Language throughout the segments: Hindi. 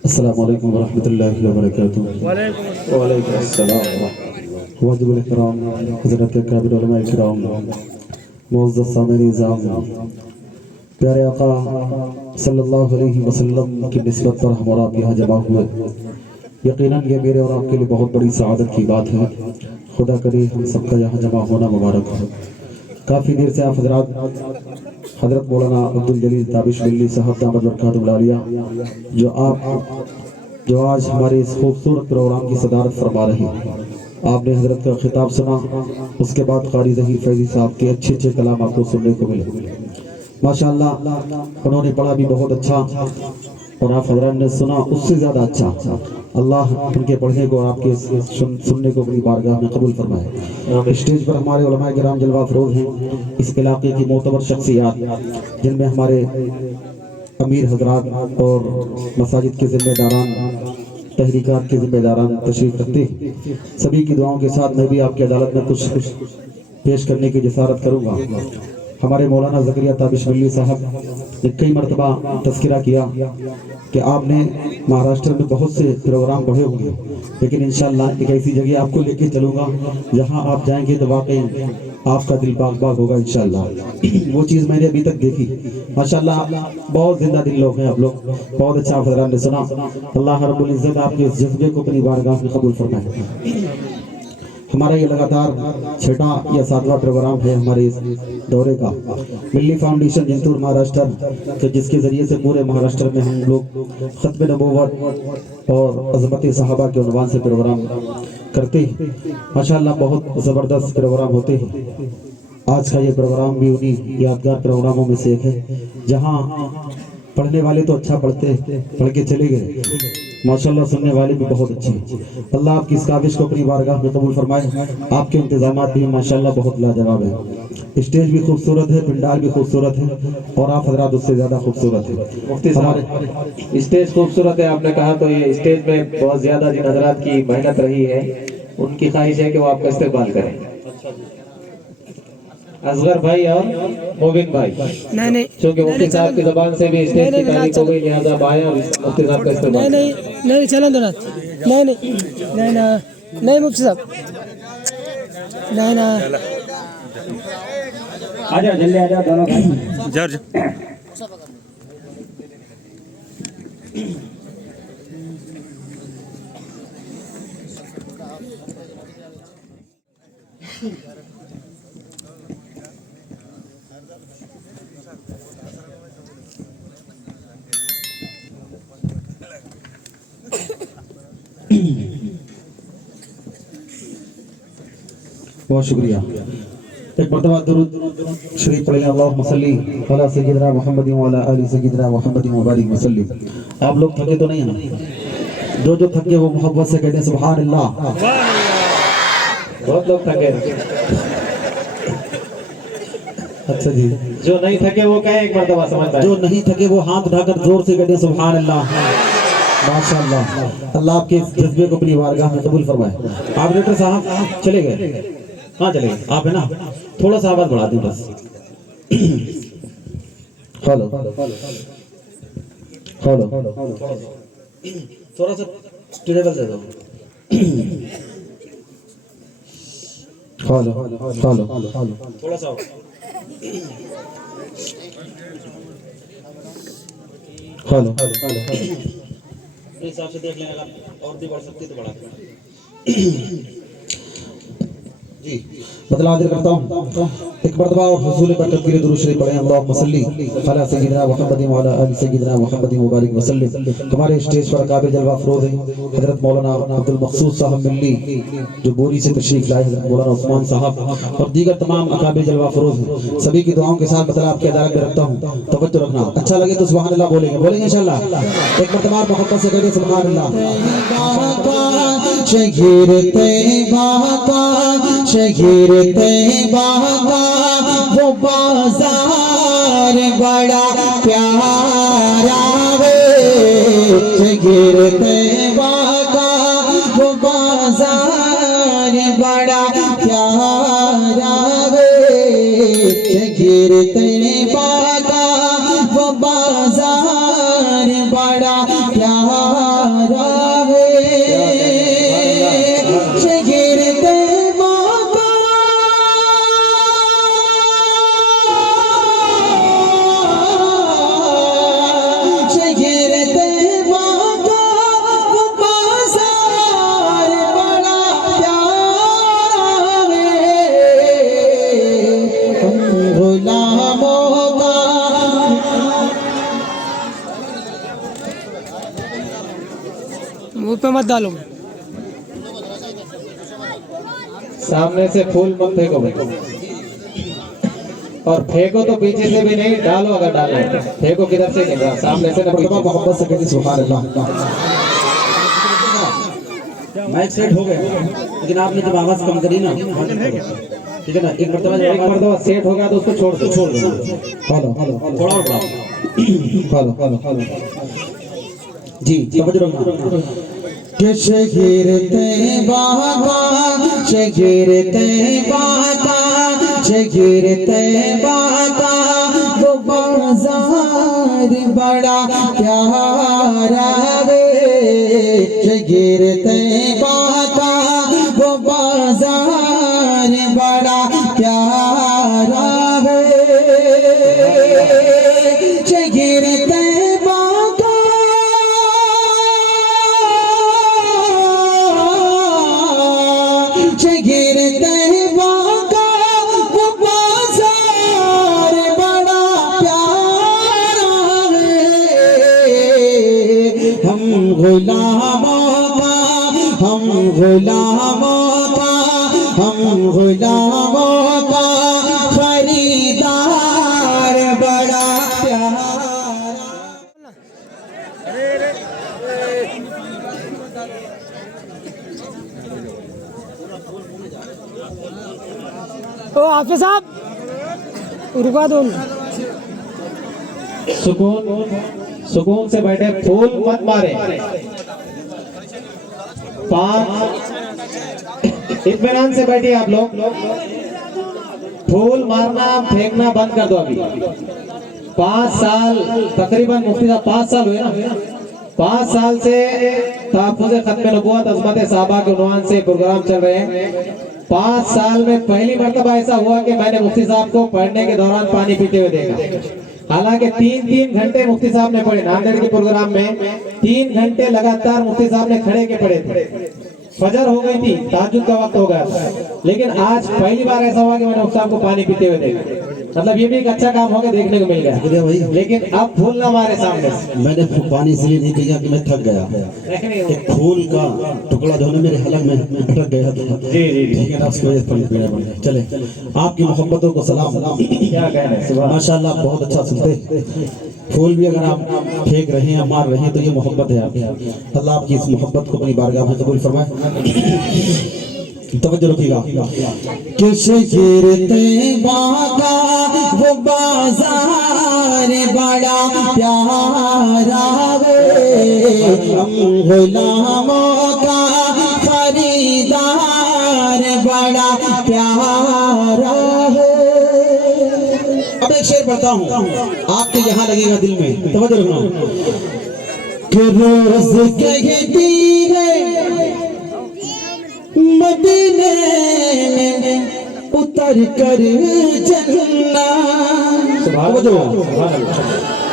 अस्सलामु अलैकुम वरहमतुल्लाहि वबरकातुहू। वालेकुम अस्सलाम वाजिबुल इकराम हज़रत काबिर उलमा इकराम मुअज़्ज़ज़ सामईन निज़ाम प्यारे आका सल्लल्लाहु अलैहि वसल्लम की निस्बत पर हम और आप यहाँ जमा हुए, यकीनन ये मेरे और आपके लिए बहुत बड़ी सआदत की बात है। खुदा करे हम सबका यहाँ जमा होना मुबारक हो। काफ़ी देर से आप हज़रत मौलाना अब्दुल जलील ताबिश मिल्ली साहब दामद बरकातुहू आलिया जो आज हमारे इस खूबसूरत प्रोग्राम की सदारत फरमा रहे हैं, आपने हजरत का खिताब सुना, उसके बाद क़ारी ज़हीर फैज़ी साहब के अच्छे अच्छे कलाम आपको सुनने को मिले। माशाअल्लाह उन्होंने पढ़ा भी बहुत अच्छा और आप हजरात ने सुना उससे ज़्यादा अच्छा। अल्लाह उनके पढ़ने को और आपके सुनने को बड़ी बारगाह में कबूल फरमाए। स्टेज पर हमारे उलमा किराम जलवा फरोज़ हैं, इस इलाके की मोतबर शख्सियात जिनमें हमारे अमीर हजरात और मसाजिद के ज़िम्मेदारान, तहरीकात के ज़िम्मेदारान तशरीफ़ रखते हैं। सभी की दुआओं के साथ मैं भी आपकी अदालत में कुछ पेश करने की जसारत करूँगा। हमारे मौलाना ज़करिया ताबिश मिल्ली साहब ने कई मरतबा तज़किरा किया कि आपने महाराष्ट्र में बहुत से प्रोग्राम पढ़े होंगे, लेकिन इंशाअल्लाह एक ऐसी जगह आपको लेके चलूँगा जहाँ आप जाएंगे तो वाकई आपका दिल बाग बाग होगा इंशाअल्लाह। वो चीज़ मैंने अभी तक देखी। माशाअल्लाह बहुत जिंदा दिल लोग हैं आप लोग, बहुत अच्छा हज़रात ने सुना। अल्लाह रब्बुल इज़्ज़त आपके इस जज्बे को अपनी बारगाह में कबूल फरमाए। हमारा ये लगातार छठा या सातवां प्रोग्राम है हमारे इस दौरे का। मिल्ली फाउंडेशन जिंतूर महाराष्ट्र के जिसके ज़रिए से पूरे महाराष्ट्र में हम लोग खत्म नबूवत और अज़मत सहाबा के उन्वान से प्रोग्राम करते हैं। माशाअल्लाह बहुत ज़बरदस्त प्रोग्राम होते हैं। आज का ये प्रोग्राम भी उन्हीं यादगार प्रोग्रामों में से एक है जहाँ पढ़ने वाले तो अच्छा पढ़ के चले गए, माशाअल्लाह सुनने वाले भी बहुत अच्छे हैं। अल्लाह आपकी इस काविश को अपनी बारगाह में कबूल फरमाए। आपके इंतजामात भी माशाअल्लाह बहुत लाजवाब है। स्टेज भी खूबसूरत है, पंडाल भी खूबसूरत है और आप हजरात उससे ज़्यादा खूबसूरत है। मुफ्ती साहब स्टेज खूबसूरत है आपने कहा, तो ये स्टेज में बहुत ज्यादा जिन हजरात की मेहनत रही है उनकी ख्वाहिश है कि वो आपका इस्तेमाल करें। असगर भाई और मोबिन भाई, नहीं क्योंकि मुफ्ती साहब की जुबान से भी स्टेज की तारीफ हो गई, लिहाजा आया और मुफ्ती साहब का इस्तेमाल। नहीं चलन दो ना, नहीं ना, नहीं मुफ्ती साहब, नहीं ना, आजा जल्दी आजा दोनों भाई। जर्ज बहुत शुक्रिया। एक मरतबा दुरूद शरीफ पढ़ें, अल्लाहुम्मा सल्ली अला सय्यिदिना मुहम्मदिन व अला आलि सय्यिदिना मुहम्मदिन व बारिक वसल्लिम। आप लोग थके तो नहीं हैं? जो थके वो मोहब्बत से कहते हैं सुभान अल्लाह। बहुत लोग थके, अच्छा जी, जो नहीं थके वो कहे एक मरतबा समझता जो है। नहीं थके वो हाथ उठाकर जोर से कहते हैं सुभान अल्लाह। माशाअल्लाह, अल्लाह आपके इस जज्बे को अपनी बारगाह में कबूल फरमाए। ऑपरेटर साहब चले गए, कहाँ चले गए? आप है ना, थोड़ा सा आवाज बढ़ा दें बस। हेलो हेलो, थोड़ा सा टेबल दे दो। हेलो, थोड़ा सा हेलो, हिसाब से देख लेना, और भी बढ़ सकती तो बढ़ा देना जी। बदला हाजिर करता हूँ एक मरतबा और हुजूर बरकत के लिए दुरूद शरीफ पढ़ें, अल्लाहुम्मा सल्ली अला सय्यिदिना मुहम्मदिन व अला आलि सय्यिदिना मुहम्मदिन व बारिक वसल्लिम। हमारे स्टेज पर काबिल जलवा फरोज़ हैं हजरत मौलाना अब्दुल मक़सूद साहब मिल्ली जो बोरी से तशरीफ लाए, हजरत मौलाना उस्मान साहब और दीगर तमाम अकाबिल जलवा फरोज़ हैं। सभी की दुआओं के साथ बदला आपकी अदालत में रखता हूँ, तवज्जो रखना। अच्छा लगे तो सुभान अल्लाह बोलेंगे इंशाअल्लाह। एक मरतबा मोहब्बत से कहें सुभान अल्लाह। शहीर तैयबा का, शहीर तैयबा का वो बाजार बड़ा प्यारा है। शहीर तैयबा का वो बाजार बड़ा प्यारा है। शहीर तैयबा का वो बाजार बड़ा प्यारा मुंह पे मत डालो। सामने से फूल मत फेंको भाई, और फेंको तो पीछे से भी नहीं, डालो अगर डालना है। फेंको किधर से नहीं, सामने से ना पीछे। मोहब्बत से कहती सुभान अल्लाह। माइक सेट हो गया, लेकिन आपने जब आवाज कम करी ना, ठीक है ना, एक मरतबा सेट हो गया तो उसको छोड़ दो। हेलो हेलो थोड़ा और बढ़ाओ। हेलो जी तवज्जो रखना। के शगीर तैबा का, शगीर तैबा का, शगीर तैबा का वो बाजार बड़ा प्यारा वे। शगीर तैबा का वो बाजार बड़ा प्यारा वे। शगीर तैबा शगीर तैबा का वो बाजार बड़ा प्यारा है। हम गुलामों का, हम गुलामों का, हम गुलामों का खरीदार बड़ा प्यारा। ओ हाफिज साहब रुका दो। सुकून से बैठे, फूल मत मारे। इत्मीनान से बैठिए आप लोग। फूल मारना फेंकना बंद कर दो अभी। 5 साल तकरीबन मुफ्ती साहब 5 साल हुए ना, 5 साल से तहफ़्फ़ुज़ ख़त्म नबुव्वत अज़मत सहाबा के उन्वान से प्रोग्राम चल रहे हैं। 5 साल में पहली मर्तबा ऐसा हुआ कि मैंने मुफ्ती साहब को पढ़ने के दौरान पानी पीते हुए देखा। हालांकि 3-3 घंटे मुफ्ती साहब ने पढ़े। नांदेड़ के प्रोग्राम में 3 घंटे लगातार मुफ्ती साहब ने खड़े के पढ़े थे। फजर हो गई थी, ताज्जुद का वक्त हो गया था, लेकिन आज पहली बार ऐसा हुआ कि मैंने मुफ्ती साहब को पानी पीते हुए देखा। मतलब ये भी एक अच्छा काम हो गया, देखने को मिल गया भाई। लेकिन अब फूल ना मारे सामने से। मैंने पानी इसलिए नहीं पिया कि मैं थक गया। एक फूल का टुकड़ा जो है मेरे हलक में अटक गया था। जी जी ठीक है ना, उसकी वजह से पानी पीना पड़ गया। चले, आपकी मोहब्बतों को सलाम। क्या कहना, माशाल्लाह बहुत अच्छा सुनते। फूल भी अगर आप फेंक रहे हैं, मार रहे हैं, तो ये मोहब्बत है आपकी। अल्लाह आपकी इस मोहब्बत को अपनी बारगाह में कबूल फरमाए। तवज्जो रखिएगा। कि शगीर तैबा का वो बाजार बड़ा प्यारा वे। हम गुलामों का खरीदार बड़ा प्यारा है। अब एक शेर पढ़ता हूँ, आपके यहाँ लगेगा दिल में। तवज्जो रखना। कि रोज कहती है मदीने में उतर कर चलना।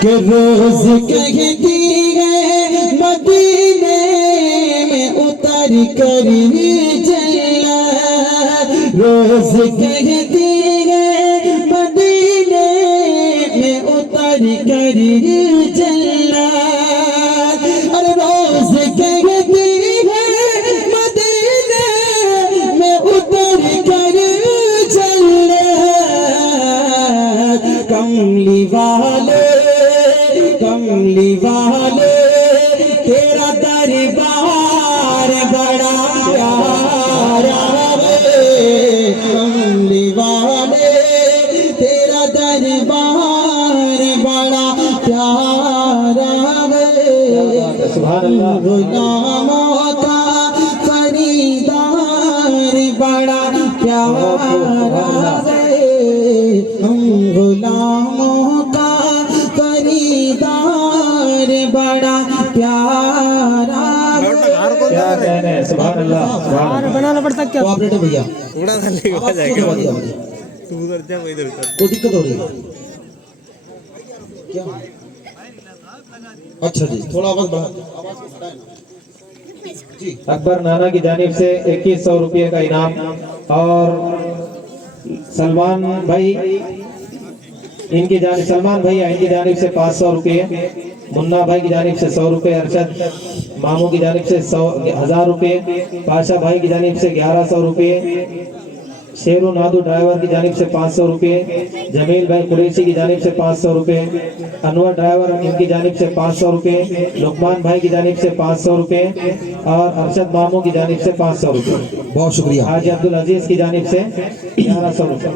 कि रोज कहती है मदीने में उतर कर चलना। रोज कहती है मदीने में उतर कर चलना। अरे रोज कहती कमली वाले, कमली वाले तेरा दरबार बड़ा प्यारा वे। कमली वाले तेरा दरबार बड़ा प्यारा वे। गुलामों का खरीदार बड़ा प्यारा वे। हम गुलामों का खरीदार बड़ा प्यारा क्या कहने हैं, सुभान अल्लाह सुभान और अल्लाह। बनाना पड़ता क्या ऑपरेटर भैया उड़ा था लेके आवाज जाएगा क्यों दबा दिया मुझे? तू उधर जा मैं इधर उतर कोई दिक्कत हो रही है क्या? अच्छा जी, थोड़ा आवाज बढ़ा जी। अकबर नाना की जानिब से 2100 रुपये का इनाम और सलमान भाई इनकी जानिब सलमान भैया इनकी जानिब से 500 रुपये, मुन्ना भाई की जानिब से 100 रुपये, अरशद मामू की जानिब से 1000 रुपये, पाशा भाई की जानिब से 1100 रुपये, शेरू नादू ड्राइवर की जानिब से 500 रुपये, जमील भाई कुरैशी की जानिब से 500 रुपये, अनवर ड्राइवर इनकी जानिब से 500 रुपये, लुकमान भाई की जानिब से 500 रुपये और अरशद मामू की जानिब से 500 रुपये, बहुत शुक्रिया। हाजी अब्दुल अजीज की जानिब से 1100 रुपये,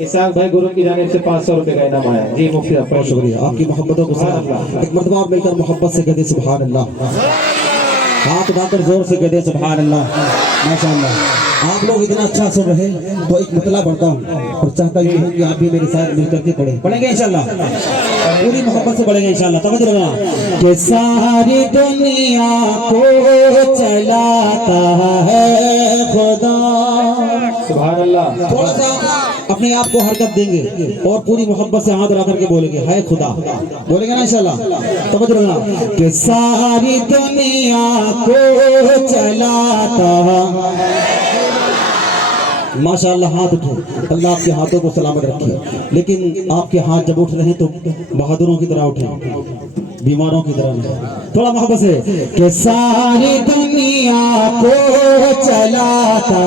इसाक भाई गुरु की जानिब से 500 रुपये का इनाम आया। जी मुफ्ती साहब, बहुत शुक्रिया आपकी मोहब्बतों को सलाम। एक मर्तबा आप मिलकर मोहब्बत से कहते सुभान अल्लाह, हाथ उठाकर जोर से कहते सुभान अल्लाह। माशाअल्लाह आप लोग इतना अच्छा सुन रहे तो एक मतला पढ़ता हूँ और चाहता ये हूँ कि आप भी मेरे साथ मिलकर के पढ़ेंगे इंशाल्लाह, पूरी मोहब्बत से पढ़ेंगे इंशाल्लाह। तवज्जो रखना कि सारी दुनिया को चलाता है खुदा। सुभान अल्लाह। थोड़ा सा अपने आप को हरकत देंगे और पूरी मोहब्बत से हाथ उठा करके बोलेंगे हाय खुदा, बोलेंगे ना इंशाल्लाह। तवज्जो रखना कि सारी दुनिया को चलाता माशाअल्लाह। हाथ उठे, अल्लाह आपके हाथों को सलामत रखे, लेकिन आपके हाथ जब उठ रहे हैं तो बहादुरों की तरह उठे, बीमारों की तरह नहीं। थोड़ा मोहब्बत से कि सारी दुनिया को चलाता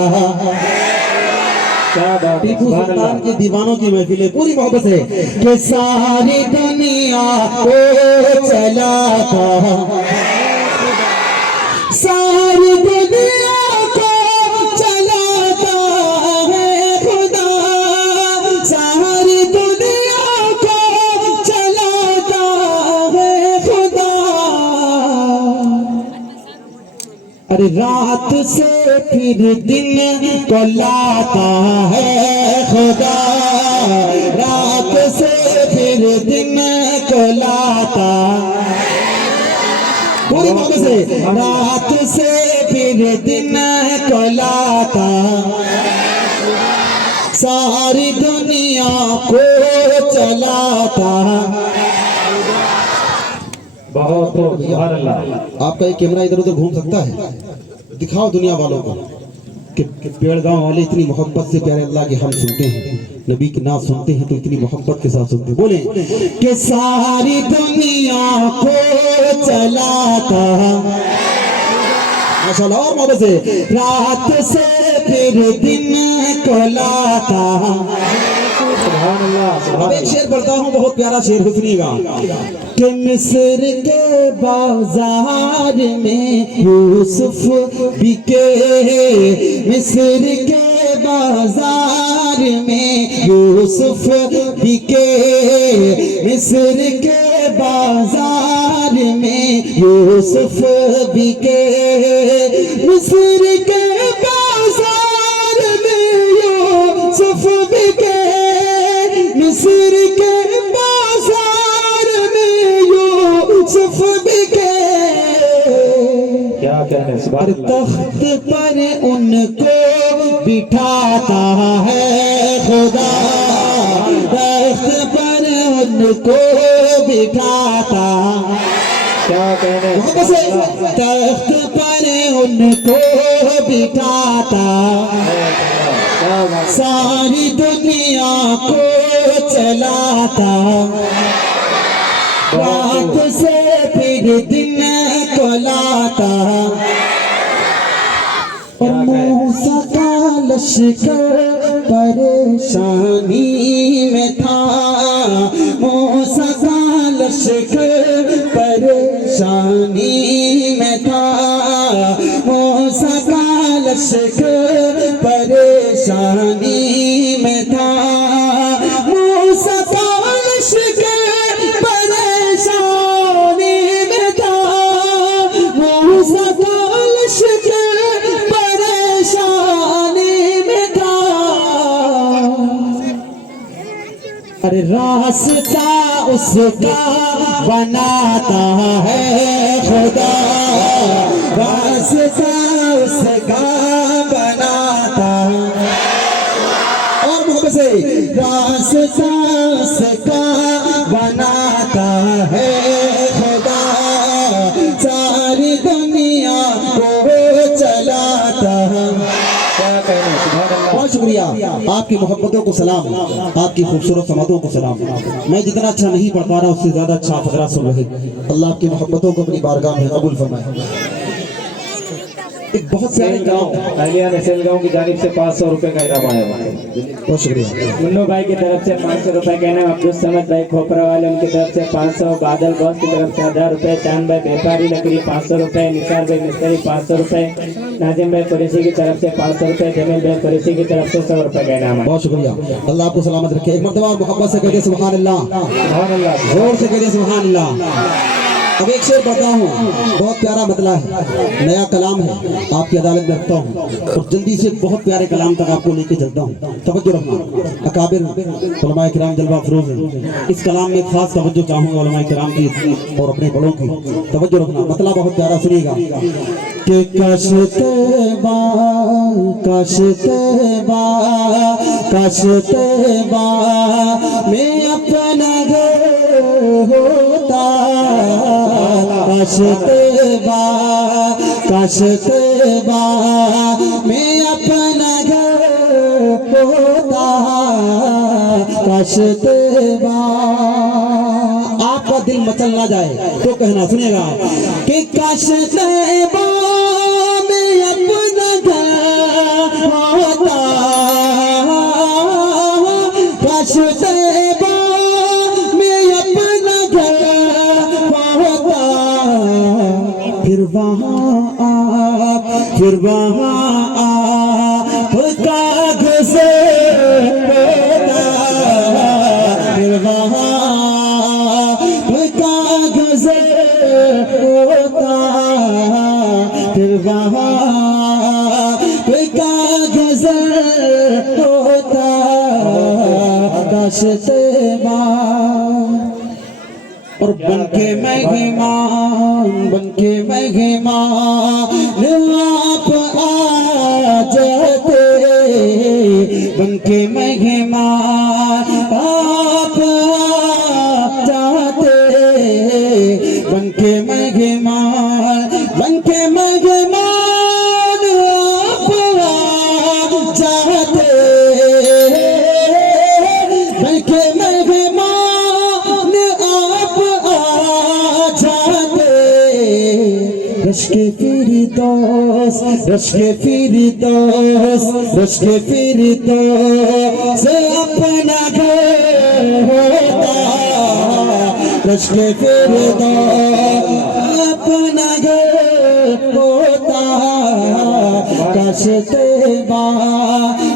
क्या बात है, टीपू सुभान सुल्तान अल्लाह। के दीवानों की महफिल है, पूरी मोहब्बत से कि सारी दुनिया को चलाता, सारी दुनिया को चलाता है खुदा, सारी दुनिया को चलाता है खुदा। अरे रात से फिर दिन को लाता है खुदा, रात से फिर दिन को लाता, पूरी मोहब्बत से रात से फिर दिन को लाता, सारी दुनिया को चलाता। बहुत खूब, सुभान अल्लाह। आपका एक कैमरा इधर उधर घूम सकता है, दिखाओ दुनिया वालों को कि पेड़गांव वाले इतनी मोहब्बत से प्यारे अल्लाह के हम सुनते हैं, नबी के नाम सुनते हैं तो इतनी मोहब्बत के साथ सुनते हैं। बोले कि सारी दुनिया को चलाता माशाअल्लाह, और मोहब्बत से रात से फिर दिन को लाता। सुभान अल्लाह, अब सुभान एक शेर पढ़ता हूँ, बहुत प्यारा शेर, सुनिएगा कि मिस्र के बाजार में यूसुफ बिके, मिस्र के बाजार में यूसुफ बिके, मिस्र के बाजार में यूसुफ बिके, मिस्र के बाजार में यूसुफ बिके, मिस्र के बाजार में यूसुफ बिके। क्या कहने, सुभान और अल्लाह। तख्त पर उनको बिठाता है खुदा, तख्त पर उनको बिठाता, क्या कहने, मोहब्बत से तख्त पर उनको बिठाता, क्या बात। सारी दुनिया को चलाता, रात से फिर दिन को लाता। और मूसा का लश्कर परेशानी में था, मूसा का लश्कर परेशानी में था, मूसा का लश्कर परेशानी में था, मूसा का लश्कर परेशानी में था, मूसा का लश्कर परेशानी में था। अरे रास्ता उसका बनाता है खुदा, रास्ता सांस का बनाता है खुदा, सारी दुनिया को चलाता है। बहुत शुक्रिया, आपकी मोहब्बतों को सलाम, आपकी खूबसूरत समातों को सलाम। मैं जितना अच्छा नहीं पढ़ पा रहा उससे ज्यादा अच्छा फकरा सुन रहे। अल्लाह आपकी मोहब्बतों को अपनी बारगाह में कबूल फरमाए। एक बहुत प्यारे गाँव अहलिया नसेल गाँव की जानिब से 500 रुपए का इनाम आया हुआ है। बहुत शुक्रिया। मुन्नू भाई की तरफ से 500 रुपए का इनाम, अब्दुल समद भाई खोपरा वाले उनकी तरफ से 500, बादल गौस की तरफ से 1000 रुपए, चांद भाई व्यापारी लकड़ी 500 रुपए, निसार भाई मिस्त्री 500 रुपए, नाजिम भाई कुरैशी की तरफ से 500 रुपए, जमील भाई कुरैशी की तरफ से 100 रुपए का इनाम है। बहुत शुक्रिया, अल्लाह आपको सलामत रखे। एक मरतबा मोहब्बत से कहते सुभान अल्लाह, सुभान अल्लाह। जोर से कहते सुभान अल्लाह। अब एक शेर पढ़ता हूँ, बहुत प्यारा मतला है, नया कलाम है, आपकी अदालत में रखता हूँ और जल्दी से बहुत प्यारे कलाम तक आपको लेके चलता हूँ। तवज्जो रखना, अकाबिर उलमाए किराम जलवा फरोज हैं। इस कलाम में खास तवज्जो चाहूँगा उलमाए किराम की और अपने बड़ों की। तवज्जो रखना, मतला बहुत प्यारा सुनिएगा कि कशतेबा कशतेबा कशतेबा में अपना घर होता, कशतेबा कशतेबा में अपना घर होता, कशतेबा। आपका दिल मचल ना जाए तो कहना, सुनिएगा कि कशतेबा में अपना घर होता, कशतेबा में अपना घर होता, फिर वहाँ आपका गुज़र होता, फिर वहाँ आपका गुज़र होता, फिर वहाँ आपका गुज़र होता, कशतेबा। और बनके मेहमान आप आ जाते, बनके मेहमान आप आ जाते, बनके मेहमान आप आ जाते, बनके मेहमान आप आ जाते। रश्के फिरदौस से अपना घर होता, रश्के फिरदौस अपना घर होता, कशतेबा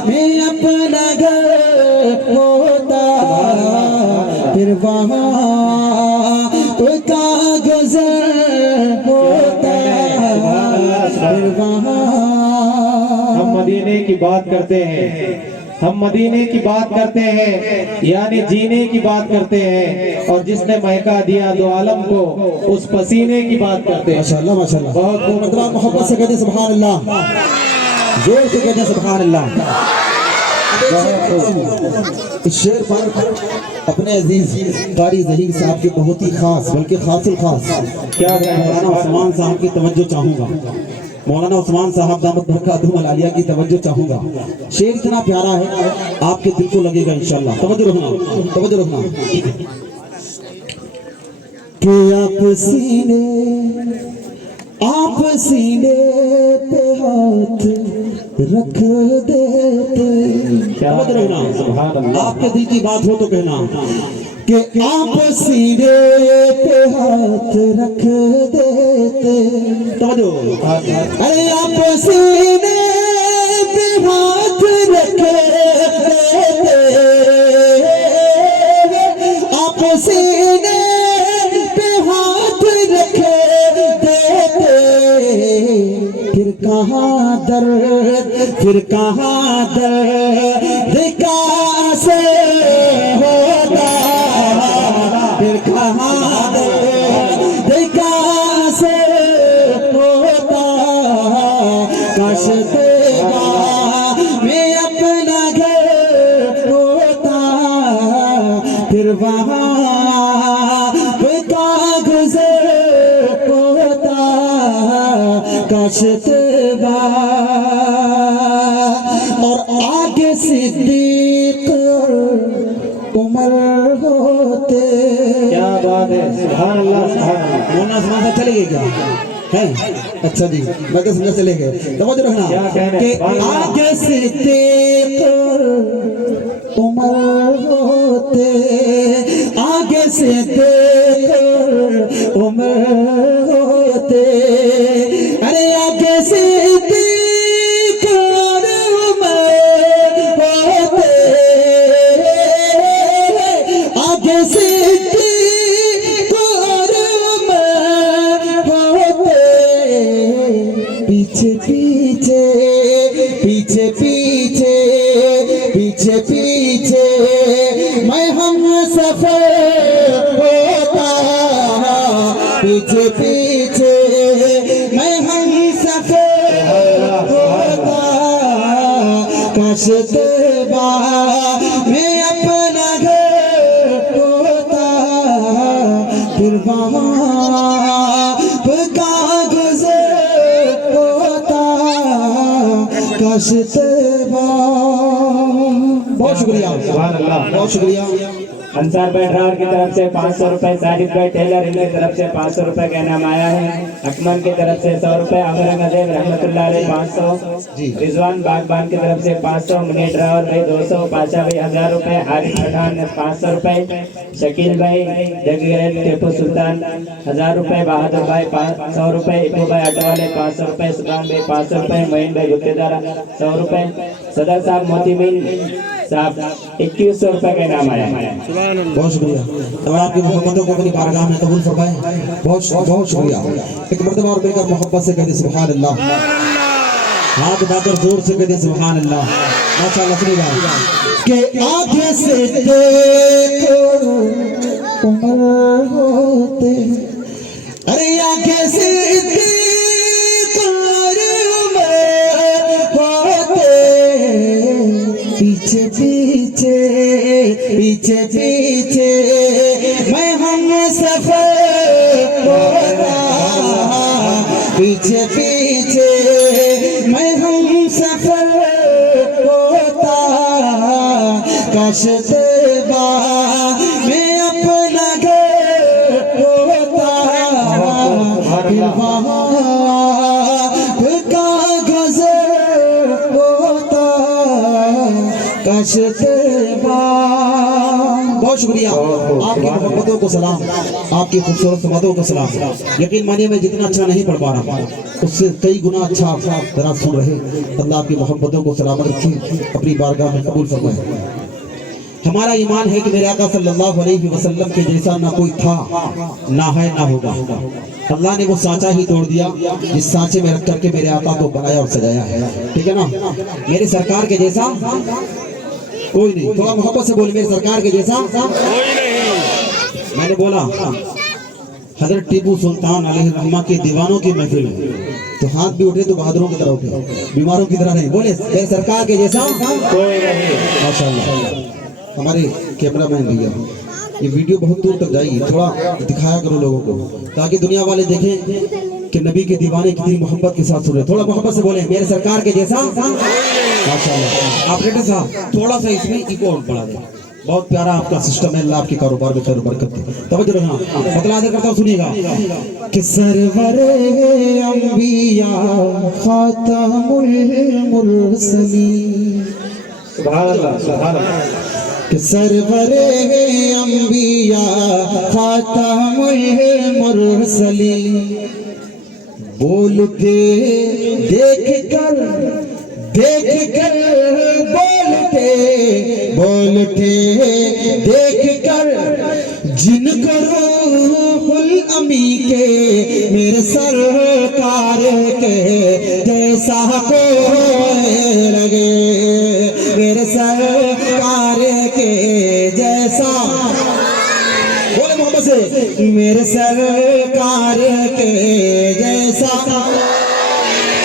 में अपना घर होता, फिर वहाँ उसका गुज़र होता, फिर वहाँ। हम मदीने की बात करते हैं, हम मदीने की बात करते हैं, यानी जीने की बात करते हैं, और जिसने महका दिया दो आलम को उस पसीने की बात करते हैं। माशाल्लाह माशाल्लाह, बहुत मतलब मोहब्बत से कहते सुभान अल्लाह, जोर से कहते सुभान अल्लाह। इस शेर पर अपने अजीज कारी ज़हीर साहब के बहुत ही खास बल्कि खासुल खास क्या मौलाना उस्मान साहब की तवज्जो चाहूँगा, मौलाना उस्मान साहब दामत बरकातुहुल आलिया की तवज्जो चाहूँगा। शेर इतना प्यारा है आपके दिल को लगेगा इंशाल्लाह। तवज्जो रखना कि आप सीने पे हाथ रख देते, आपके दिल की बात हो तो कहना कि आप सीने पे हाथ रख देते। अरे आप सीने पे हाथ रख देते, आप सीने पे हाथ रख देते, फिर कहाँ दर्द का असर होता, फिर कहाँ दर्द का असर होता, कशतेबा में अपना घर होता, काशतबा और आगे सिद्दीक उमर होते। क्या बात है, सुभान अल्लाह सुभान अल्लाह। मोना समाजा चले गए क्या है? अच्छा जी, मैं तो समझा चले गए। समझ रखना क्या कहने? कि आगे सिद्दीक उमर होते, आगे सिद्दीक उमर होते, अरे आगे सिद्दीक और उमर होते, आगे सिद्दीक और उमर होते, पीछे पीछे पीछे पीछे पीछे पीछे मैं हम सफर होता, पीछे पीछे मैं हम सफर होता, काशतबा मैं अपना घर होता, फिर वहाँ का गुजर होता, काशतबा। बहुत शुक्रिया, सुभान अल्लाह। बहुत शुक्रिया। अंसार भाई ड्रावर की तरफ से 500 रुपए, साजिद भाई टेलर इनकी तरफ से 500 रुपए का इनाम आया है। अकमल की तरफ से 100 रुपए, औरंगजेब रहमतुल्लाह अलैह 500, रिजवान बागबान की तरफ से 500, मुनीर ड्रावर भाई 200, पाशा भाई 1000 रुपए, आरिफ पठान 500 रुपए, शकील भाई जगीरेल टेपू सुल्तान 1000 रुपए, बहादुर भाई 100 रुपए, इब्बू भाई ऑटोवाले 500 रुपए, सुल्तान भाई 500 रुपए, मोइन भाई गुत्तेदार 100 रुपए, सदर साहब मोती मिल साहब 2100 रुपए का इनाम आया है। बहुत शुक्रिया। और आपकी मोहब्बतों को अपनी बारगाह में कबूल फरमाए। बहुत बहुत शुक्रिया। एक मर्तबा और मिलकर मोहब्बत से कहते सुभान अल्लाह, हाथ उठाकर जोर से कहते सुभान अल्लाह। माशाअल्लाह। सुनिएगा कि आगे से देखो उमर होते, अरे आगे से देखो उमर होते, पीछे पीछे पीछे पीछे मैं हम सफर होता, पीछे पीछे मैं हम सफर होता, काशतबा मैं अपना घर होता, फिर वहाँ का गुजर होता, काशतबा। बहुत शुक्रिया। आपकी मोहब्बतों को सलाम, आपकी खूबसूरत समातों को सलाम। यकीन मानिए मैं जितना अच्छा नहीं पढ़ पा रहा उससे कई गुना अच्छा तरह सुन रहे। अल्लाह आपकी मोहब्बतों को सलामत रखिए, अपनी बारगाह में कबूल फरमाए। हमारा ईमान है कि मेरे आका सल्लल्लाहु अलैहि वसल्लम के जैसा ना कोई था, ना है, ना होगा। अल्लाह ने वो सांचा ही तोड़ दिया जिस सांचे में रख करके मेरे आका को बनाया और सजाया है। ठीक है ना? मेरे सरकार के जैसा कोई नहीं। थोड़ा मोहब्बत से बोल, मेरे सरकार के जैसा कोई नहीं। मैंने बोला हजरत टीपू सुल्तान अलैहिर्रहमा के दीवानों की महफिल में तो हाथ भी उठे तो बहादुरों की तरह उठे, बीमारों की तरह नहीं। बोले मेरे सरकार के जैसा कोई नहीं। माशाअल्लाह। हमारे कैमरामैन भैया ये वीडियो बहुत दूर तक जाएगी, थोड़ा दिखाया करो लोगों को ताकि दुनिया वाले देखें कि नबी के दीवाने कितनी मोहब्बत के साथ सुन रहे। थोड़ा मोहब्बत से बोले मेरे सरकार के जैसा माशाअल्लाह। ऑपरेटर साहब थोड़ा सा इसमें इको बढ़ा दें। बहुत प्यारा आपका सिस्टम है, अल्लाह आपके कारोबार में खैर बरकत दे। तवज्जो रखना, बतला दे करता हूं, सुनिएगा कि सरवरे अंबिया खातमुल मुरसलीन, सुभान अल्लाह सुभान अल्लाह। कि सरवरे अंबिया खातमुल मुरसलीन, बोलते देख कर बोलते बोलते देख कर जिनको रूहुल अमी के मेरे सरकार के जैसा को लगे, मेरे सरकार के जैसा, बोले मोहब्बत से मेरे सरकार के जैसा,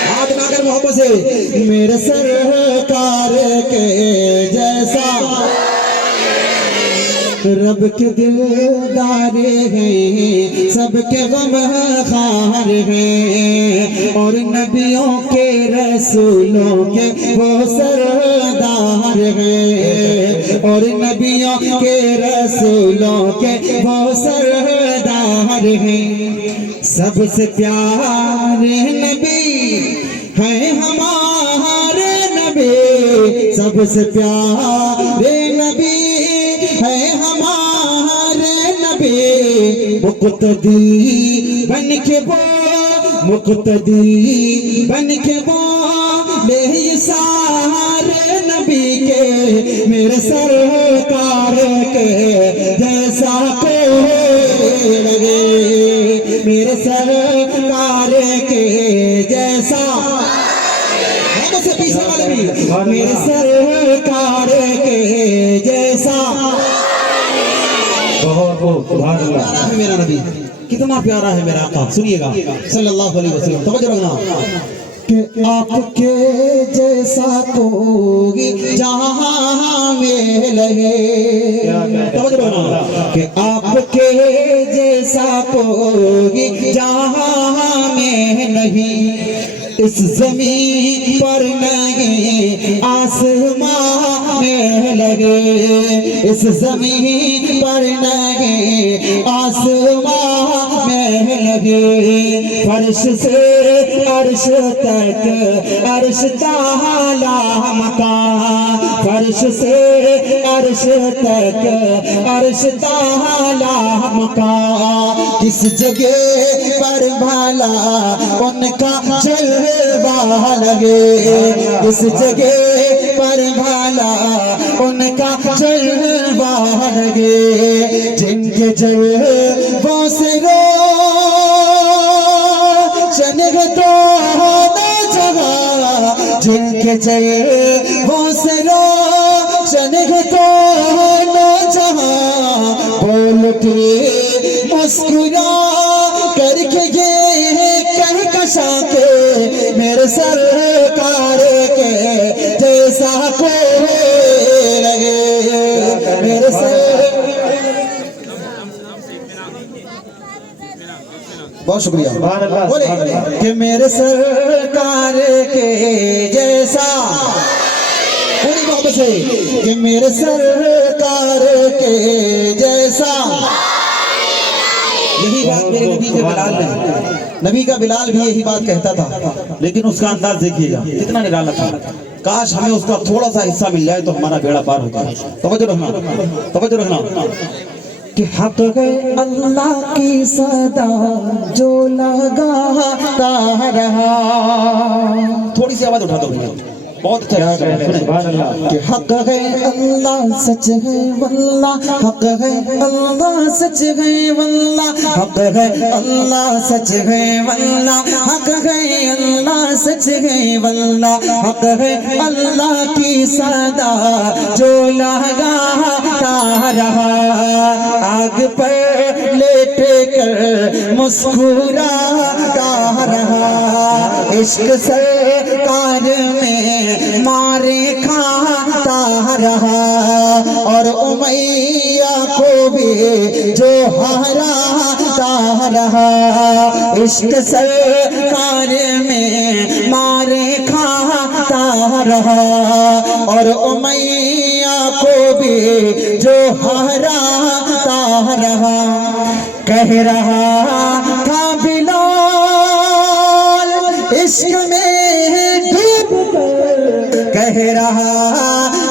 हाथ उठाकर मोहब्बत से मेरे सरकार के जैसा, रब के दिलदार हैं, सबके गम खार हैं, और नबियों के रसूलों के वो सरदार हैं, और नबियों के रसूलों के वो सरदार हैं। सबसे प्यारे नबी हैं हमारे नबी, सबसे प्यारे नबी है हमारे नबी। मुक़्तदी बन के वो, मुक़्तदी बन के वो ले सारे नबी के, मेरे सरकार के जैसा कोई लगे, मेरे सरकार के जैसा, से पीछे वाले भी, मेरे सरकार के जैसा। बहुत सुभान अल्लाह। प्यारा है मेरा नबी, कितना प्यारा है मेरा आका। सुनिएगा सल्लल्लाहु अलैहि वसल्लम, तवज्जो रखना कि आपके जैसा कोई जहां में लगे, तवज्जो रखना कि आपके जैसा कोई जहां में नहीं, इस जमीन पर नहीं आसमां में लगे, इस जमीन पर नहीं आसमां में लगे। फर्श से अर्श तक, अर्श ताला मकान, फर्श से अर्श तक, अर्श ताला मकान। किस जगह पर भला उनका जलवा लगे, इस जगह पर भला उनका जलवा लगे। जिनके जलवों से रोशन है दोनों जगह, जिनके जलवों से रोशन है दोनों जहां, बोल के मुस्कुरा करके ये कहकशा के, मेरे सरकार के जैसा कोई लगे, मेरे बहुत शुक्रिया। बोले कि मेरे सरकार के जैसा, पूरी वापस है कि मेरे सरकार के जैसा। यही बात मेरे नबी के बिलाल ने, नबी का बिलाल भी यही बात कहता था, लेकिन उसका अंदाज देखिएगा कितना निराला था। काश हमें उसका थोड़ा सा हिस्सा मिल जाए तो हमारा बेड़ा पार हो जाए। तवज्जो रखना, तवज्जो रखना कि हक है अल्लाह की सदा जो लगाता रहा। थोड़ी सी आवाज उठा दो भैया, बहुत अच्छा कि हक है अल्लाह सच है वल्लाह, हक है अल्लाह सच है वल्लाह, हक है अल्लाह सच है वल्लाह, हक है अल्लाह सच है वल्लाह, हक है अल्लाह की सदा जो लगाता रहा। आग पर लेट कर मुस्कुराता रहा, इश्क सरकार में मारे खाता रहा, और उमैया को भी जो हराता रहा। इश्क सरकार में मारे खाता रहा, और उमैया को भी जो हराता रहा। कह रहा था बिलाल इश्क में डूब कर, कह रहा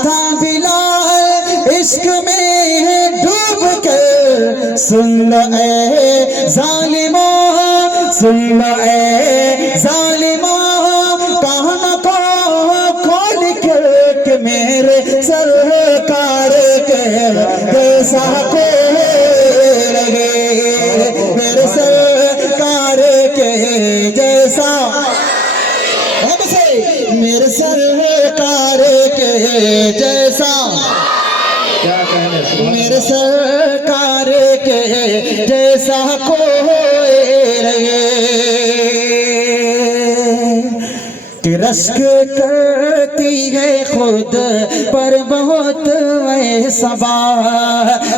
था बिलाल इश्क में डूब कर, सुन लो ए जालिमो, सुन लो ए जालिमो, कान को खोल कर के मेरे सरकार के जैसा को लगे, मेरे सरकार के जैसा। मेरे सरकार के जैसा, क्या कहने, मेरे सरकार के जैसा कोई रहे। कि रश्क करती है खुद पर बहुत सबा,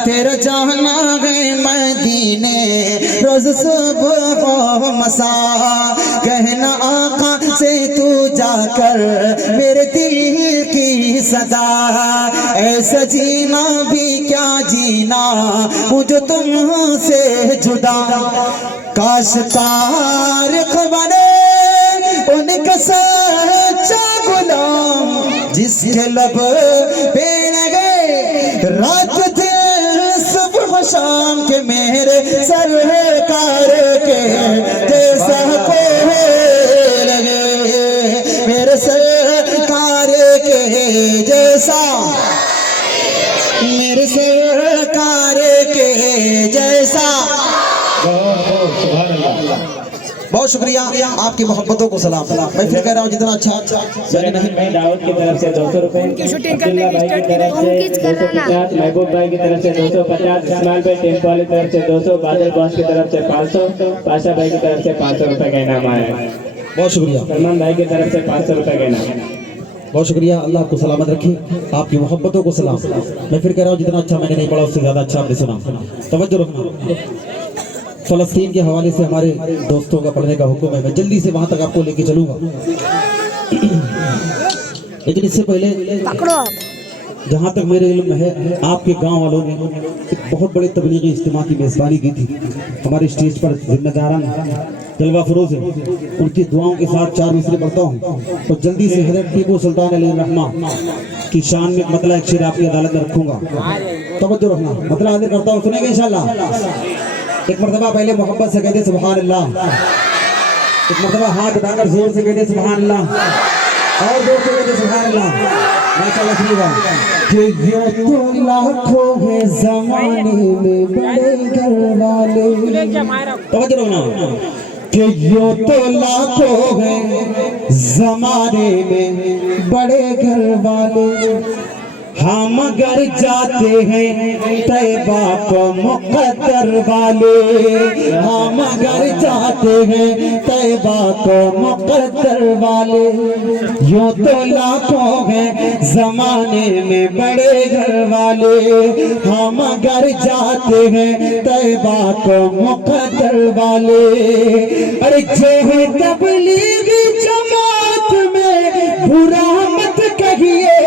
तेरा जाना है मदीने रोज सुबह मसा, कहना आका से तू जाकर मेरे दिल की सदा, ऐसा जीना भी क्या जीना मुझे तुमसे जुदा, काश तारीख बने उनका सच्चा गुलाम, जिसके लब पे लगे रात दिन सुबह शाम के मेरे सरकार के जैसा को लगे, मेरे सरकार के जैसा, मेरे सरकार के जैसा। बहुत शुक्रिया, आपकी मोहब्बतों को सलाम। मैं फिर कह रहा हूँ जितना अच्छा भाई दाऊद की तरफ से 200 रुपए, अब्दुल्ला भाई की तरफ से 250, महबूब भाई की तरफ से 250, इस्माइल भाई टेम्पो वाली तरफ से 200, बादल बॉस की तरफ से 500, पाशा भाई की तरफ से 500 रुपए का इनाम आया है। बहुत शुक्रिया, सलमान भाई की तरफ से 500 रुपए का इनाम। बहुत शुक्रिया, अल्लाह आपको सलामत रखे, आपकी मोहब्बतों को सलाम। मैं फिर कह रहा हूँ जितना अच्छा मैंने नहीं पढ़ा उससे ज़्यादा अच्छा आपने सुना। तवज्जो रखना, फ़लस्तीन के हवाले से हमारे दोस्तों का पढ़ने का हुक्म है, मैं जल्दी से वहाँ तक आपको लेके चलूँगा, लेकिन इससे पहले जहाँ तक मेरे इल्म में है, आपके गांव वालों ने एक बहुत बड़े तबलीगी इज्तिमा की मेज़बानी की थी। हमारे स्टेज पर जिम्मेदारान जलवा फरोज है, उनकी दुआओं के साथ 4 मिसरे पढ़ता हूँ और जल्दी से हज़रत टीपू सुल्तान अलैहि रहमा की शान में मतलब एक शेर आपकी अदालत में रखूँगा। तवज्जो रखना, मतलब हाजिर करता हूँ, सुनेंगे इंशाअल्लाह। एक मरतबा पहले मोहब्बत से कहते सुभान अल्लाह, एक मरतबा हाथ उठाकर जोर से कहते सुभान अल्लाह, और जोर से कहते सुभान अल्लाह। माशाअल्लाह, सुनिएगा कि ये तो लाखों है ज़माने में बड़े घर वाले, तवज्जो रखना, कि ये तो लाखों है ज़माने में बड़े घर वाले, हम अगर जाते हैं तैबा को मुक़द्दर वाले, हम अगर जाते हैं तैबा को मुक़द्दर वाले, यूं तो लाखों हैं ज़माने में बड़े घर वाले, हम अगर जाते हैं तैबा को मुक़द्दर वाले, अरे जो है तबलीगी जमात में बुरा मत कहिए,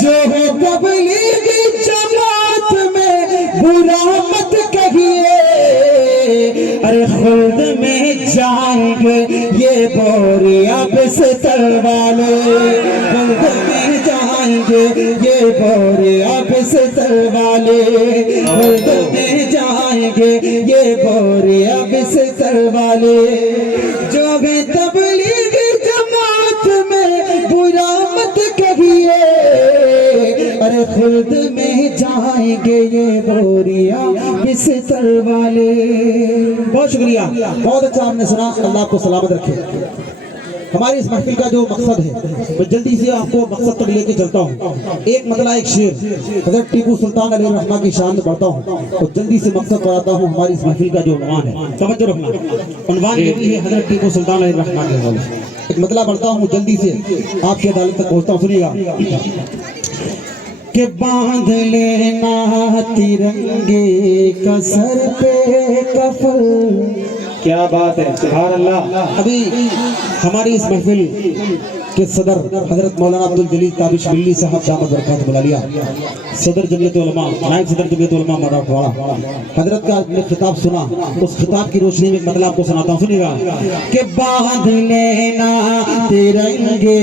जो है तबलीगी जमात में बुरा मत कहिए, अरे खुद में जाएंगे ये बोरिया बिस्तर वाले, खुद में जाएंगे ये बोरिया बिस्तर वाले, खुद में जाएंगे ये बोरिया बिस्तर वाले, जो है तबलीगी जमात में बुरा मत कहिए, अरे खुद में जाएंगे ये बोरिया बिस्तर वाले। बहुत शुक्रिया, बहुत अच्छा आपने सुना, अल्लाह आपको सलामत रखे। हमारी इस महफिल का जो मकसद है, मैं जल्दी से आपको मकसद तक लेके चलता हूँ। एक मतलब एक शेर हज़रत टीपू सुल्तान अलैहि रहमा की शान में पढ़ता हूँ और जल्दी से मकसद पढ़ाता हूँ। हमारी इस महफिल का जो उन्वान है, तवज्जो रखना, उन्वान ये भी है हज़रत टीपू सुल्तान अलैहि रहमा के हवाले से। एक मतलब पढ़ता हूँ, जल्दी से आपकी अदालत तक पहुँचता हूँ, सुनिएगा कि बांध लेना तिरंगे का सर पे कफन। क्या बात है, सुभान अल्लाह। अभी हमारी इस महफिल के सदर हजरत मौलाना अब्दुल जलील ताबिश बिल्ली साहब दामद बरकत मुलालिया, सदर जमीयत उलमा, नायब सदर जमीयत उलमा मराठवाड़ा, हजरत का आपने खिताब सुना, उस खिताब की रोशनी में मतलब आपको सुनाता हूँ, सुनिएगा कि बांध लेना तिरंगे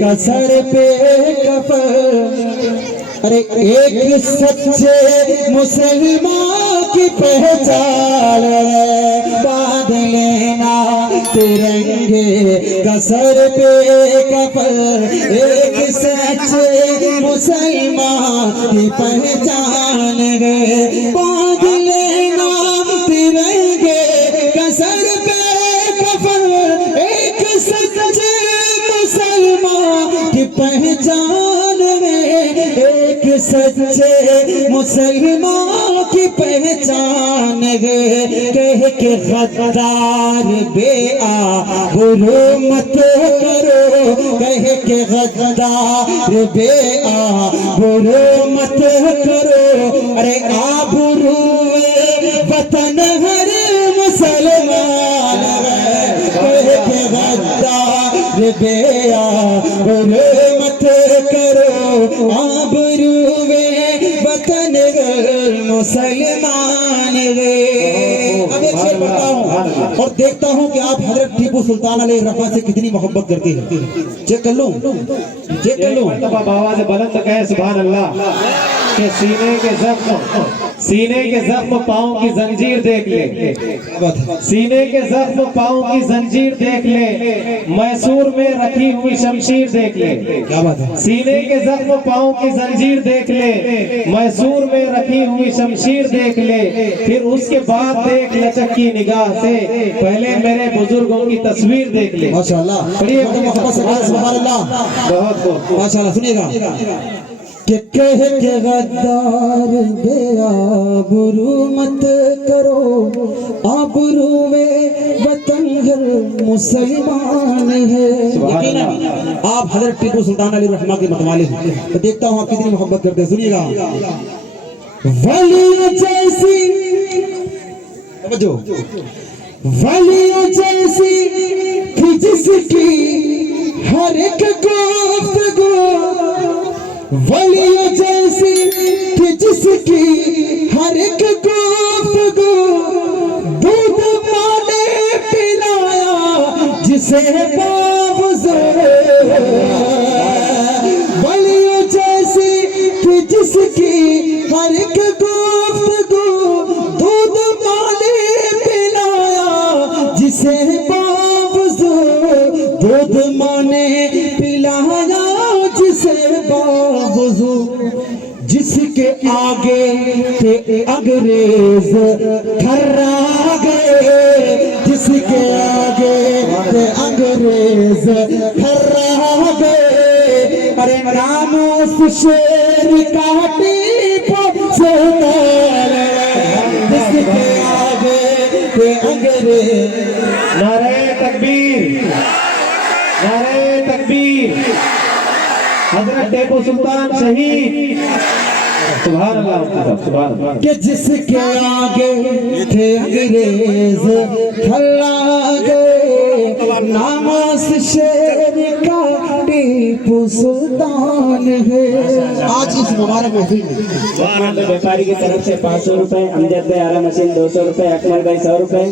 का सर पे कफन, अरे एक सच्चे मुसलमान की पहचान, बांध लेना तिरंगे का सर पे कफन, एक सच्चे मुसलमान की पहचान है, बांध लेना तिरंगे का सर पे कफन, एक सच्चे मुसलमान की पहचान है, एक सच्चे मुसलमान की पहचान है, कह के गद्दार बेआबरू मत करो, कह के गद्दार बेआबरू मत करो। अरे आबरू वतन हर मुसलमान है, कह के गद्दार बेआबरू मत करो, आबरू वतन हर मुसलमान है। अब एक शेर पढ़ता हूँ और देखता हूँ कि आप हजरत टीपू सुल्तान अलैहिर्रहमा से कितनी मोहब्बत करते हैं। चेक कर लूं, चेक कर लूं। बाबा से बुलंद कहे सुभान अल्लाह के सीने के जख्म पाँव की जंजीर देख ले, सीने के जख्म पाँव की जंजीर देख ले, मैसूर में रखी हुई शमशीर देख ले। क्या बात है। सीने के जख्म पाँव की जंजीर देख ले, मैसूर में रखी हुई शमशीर देख ले, फिर उसके बाद देख लचक की निगाह से, पहले मेरे बुजुर्गों की तस्वीर देख ले। माशाअल्लाह, पढ़िए सुभान अल्लाह, बहुत बहुत माशाअल्लाह। सुनिएगा कि कह के गद्दार बेआबरू मत करो, आबरू में वतन हर मुसलमान है। यकीनन आप हजरत टीपू सुल्तान अलैहिर्रहमा के मतवाले हैं, तो देखता हूँ आप कितनी मोहब्बत करते हैं। सुनिएगा, वली जैसी, समझो, वली जैसी थी जिसकी हर एक गुफ्तगू, वलियों जैसी थी जिसकी हर एक गुफ्तगू, दूध पानी पिलाया जिसे बावजू, वलियों जैसी थी जिसकी हर एक गुफ्तगू, दूध पानी पिलाया जिसे बावजू, दूध माने पिलाया जिसे बावजू, जिसके आगे थे अंग्रेज थर्रा गए, जिसके आगे थे अंग्रेज थर्रा गए। अरे नामोस शेर काटी से, जिसके आगे थे अंग्रेज। नारे तकबीर, नारे तकबीर, हजरत टीपू सुल्तान शहीद। सुभान अल्लाह, सुभान अल्लाह। कि जिसके आगे थे अंग्रेज थर्रा गए, नामोस शेर का टीपू सुल्तान है। आज इस मुबारक महफिल में व्यापारी की तरफ से 500 रुपए, अमजद भाई आरा मशीन 200 रुपए, अकमल भाई 100 रुपए,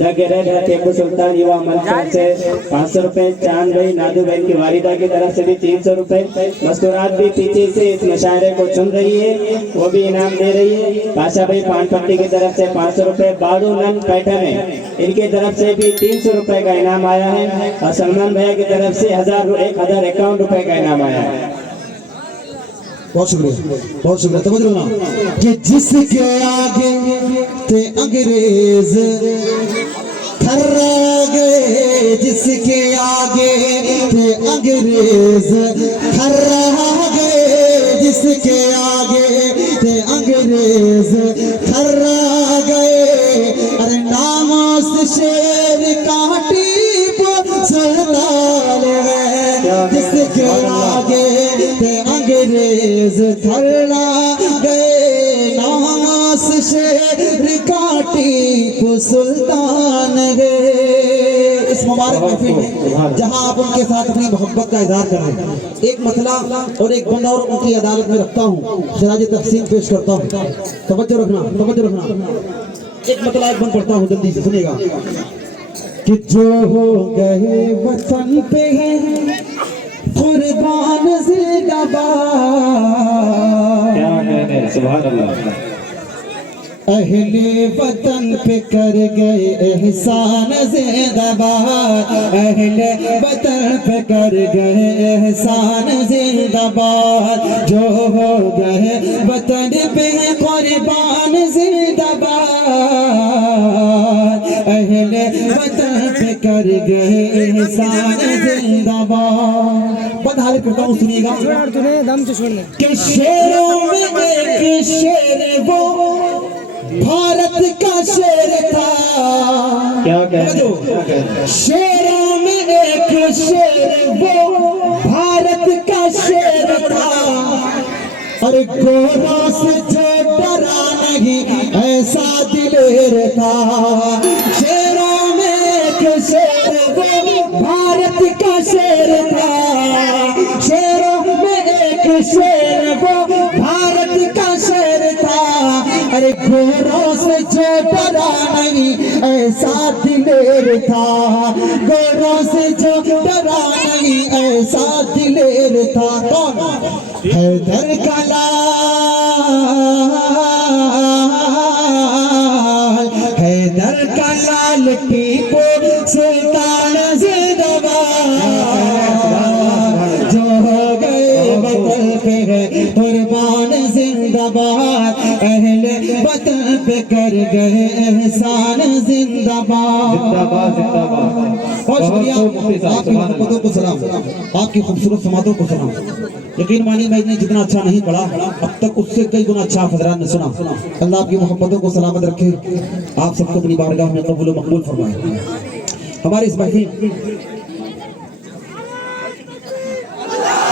द गैरेज टीपू सुल्तान युवा मंच से 500 रुपए, चांद भाई नादू बहन की वालिदा की तरफ से भी 300 रुपए, मस्तूरात भी पीछे से इस मुशायरे को चुन रही है, वो भी इनाम दे रही है। बादशाह भाई पानपट्टी की तरफ से 500 रुपए, बाडू नन पैठा में इनकी तरफ से भी 300 रुपए का इनाम आया है, और सलमान भैया की तरफ से 1051 रुपए का इनाम आया है। बहुत शुक्रिया, बहुत शुक्रिया। समझ लो ना कि जिसके आगे थे अंग्रेज थर्रा गए, जिसके आगे थे अंग्रेज थर्रा गए, जिसके आगे थे अंग्रेज थर्रा गए। अरे नामोस शेर काटी सुल्तान है, जिसके आगे थे अंग्रेज थर्रा गए, नामोस शेर काटी सुल्तान गए। इस मुबारक महफिल में जहां आप उनके साथ अपनी मोहब्बत का इजहार कर रहे हैं, एक मतला और एक बंदा और उनकी अदालत में रखता हूँ, खराज तहसीन पेश करता हूँ। तवज्जो रखना, तवज्जो रखना। एक मतला एक बंद पढ़ता हूँ, जल्दी से सुनिएगा कि जो हो गए वतन पे है कुर्बान जिंदाबाद, क्या कहने, सुभान अल्लाह। अहले वतन पे कर गए एहसान जिंदाबाद, अहले वतन पे कर गए एहसान जिंदाबाद, जो हो गए वतन पे कुर्बान जिंदाबाद, अहले वतन पे कर गए एहसान जिंदाबाद। बदहाल करता हूँ, सुनिएगा तूने दम से छोड़ना। कि शेरों में एक शेर वो भारत का शेर था। क्या कह रहे हैं? शेरों में एक शेर वो भारत का शेर था। अरे गोरों से जो डरा नहीं ऐसा दिलेर था। शेरों में एक शेर वो भारत का शेर था। शेरों में एक शेर वो भारत का शेर था। अरे गोरों से जो डरा नहीं ऐसा दिलेर था। गोरों से जो डरा नहीं ऐसा दिलेर था। कौन? हैदर का लाल, हैदर का लाल टीपू सुल्तान जिंदाबाद। जो हो गए वतन पे गए कुर्बान जिंदाबाद। अहले वतन पे कर गए एहसान जिंदाबाद। जिंदाबाद जिंदाबाद। बहुत शुक्रिया, आपकी मोहब्बतों को सलाम, आपकी खूबसूरत समातों को सलाम। यकीन मानिए मैंने जितना अच्छा नहीं पढ़ा अब तक उससे कई गुना अच्छा हज़रात ने सुना। अल्लाह आपकी मोहब्बतों को सलामत रखे, आप सबको अपनी बारगाह में कबूल व मकबूल फरमाए। हमारे इस महफिल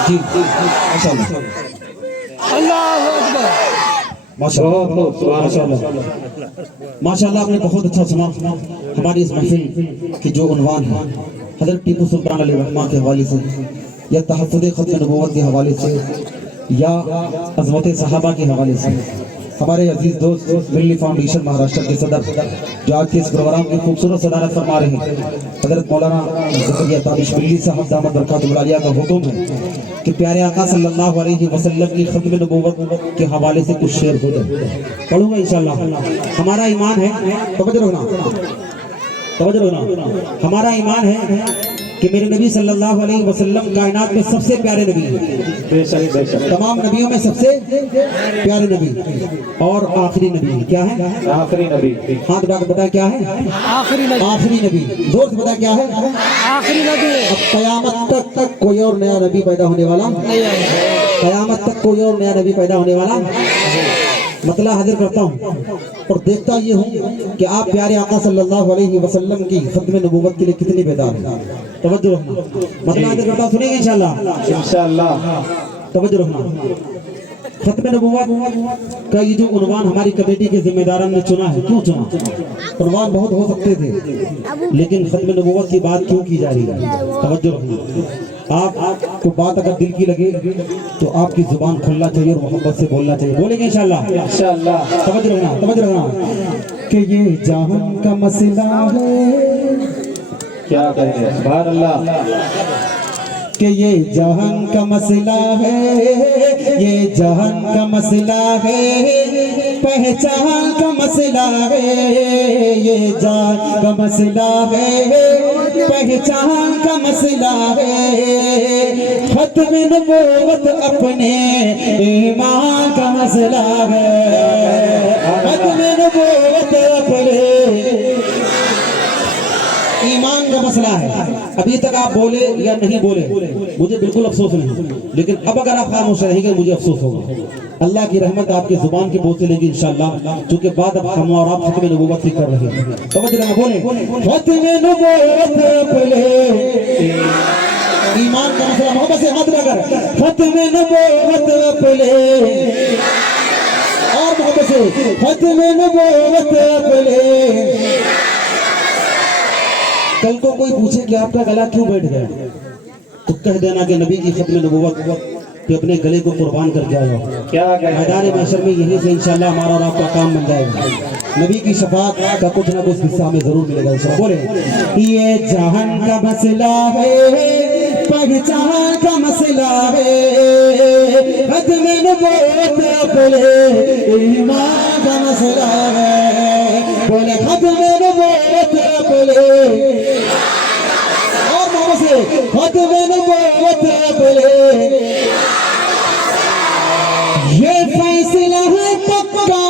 जी माशाअल्लाह माशाअल्लाह माशाअल्लाह आपने बहुत अच्छा सुना। हमारी इस महफिल की जो उन्वान है हज़रत टीपू सुल्तान अली रहमा के हवाले से या तहफ़्फ़ुज़ ख़त्म नबूवत के हवाले से या अज़मत सहाबा के हवाले से हमारे अजीज़ दोस्त बिरली फाउंडेशन महाराष्ट्र के सदर जो आज के इस प्रोग्राम की खूबसूरत सदारत फरमा रहे हैं हज़रत मौलाना ज़करिया ताबिश बिरली साहब दामद बरकातुहु आलिया का हुक्म है कि प्यारे आका सल्लल्लाहु अलैहि वसल्लम की ख़त्म नबूवत के हवाले से कुछ शेर हो जाए। पढ़ूंगा इंशाअल्लाह। हमारा ईमान है, तवज्जो रखना, हमारा ईमान है कि मेरे नबी सल्लल्लाहु अलैहि वसल्लम कायनात में सबसे प्यारे नबी हैं। तमाम नबियों में सबसे प्यारे नबी और आखिरी नबी क्या है? आखिरी नबी। हाथ उठाकर बताया क्या है? आखिरी नबी। आखिरी नबी। जोर से बताया क्या है? आखिरी नबी। अब कयामत तक कोई और नया नबी पैदा होने वाला नहीं है। कयामत तक कोई और नया नबी पैदा होने वाला मतलब हाजिर करता हूँ और देखता ये हूँ कि आप प्यारे आका सल्लल्लाहु अलैहि वसल्लम की खत्म नबूवत के लिए कितने बेदार हैं। तवज्जो रखना, मतलब हाजिर करता हूँ, सुनेंगे इंशाअल्लाह। इंशाअल्लाह तवज्जो रखना। खत्म नबूवत का ये जो उन्वान हमारी कमेटी के जिम्मेदारान ने चुना है, क्यों चुना? उन्वान बहुत हो सकते थे लेकिन खत्म नबूवत की बात क्यों की जा रही है? तवज्जो रखना। आपको बात अगर दिल की लगे तो आपकी जुबान खुलना चाहिए और मोहब्बत से बोलना चाहिए। बोलेंगे इंशाअल्लाह। इंशाअल्लाह। तवज्जो रखना कि ये जहान का मसला है। क्या कह रहे हैं? सुभान अल्लाह। कि ये जहान का मसला है, ये जहान का मसला है, पहचान का मसला है। ये जान का मसला है, पहचान का मसला है। खत्म नबूवत अपने ईमान का मसला है। खत्म नबूवत अपने ईमान का मसला है। अभी तक आप बोले या नहीं बोले मुझे बिल्कुल अफसोस नहीं, लेकिन अब अगर आप खामोश रहेंगे मुझे अफसोस होगा। अल्लाह की रहमत आपकी जुबान की बोझ से लेगी इंशाअल्लाह, क्योंकि बाद अब हम और आप खत्म नबूवत की कर रहे हैं। तो बोले खत्म नबूवत अपने ईमान का मसला, मोहब्बत से हाथ लगा खत्म नबूवत अपने और मोहब्बत से खत्म नबूवत अपने। कल को कोई पूछे कि आपका गला क्यों बैठ गया तो कह देना कि नबी की खत्म नबूवत कि अपने गले को कुर्बान कर जाएगा। क्या मैदान महशर में यहीं से इंशाल्लाह हमारा और आपका काम बन जाएगा। नबी की शफाअत का कुछ ना कुछ हिस्सा हमें जरूर मिलेगा इंशाल्लाह। बोले ये जहान का मसला है, पहचान का मसला है। खत्म नबूवत अपने ईमान का मसला है। बोले खत्म नबूवत अपने और मोहब्बत से खत्म नबूवत अपने। ये फैसला है पक्का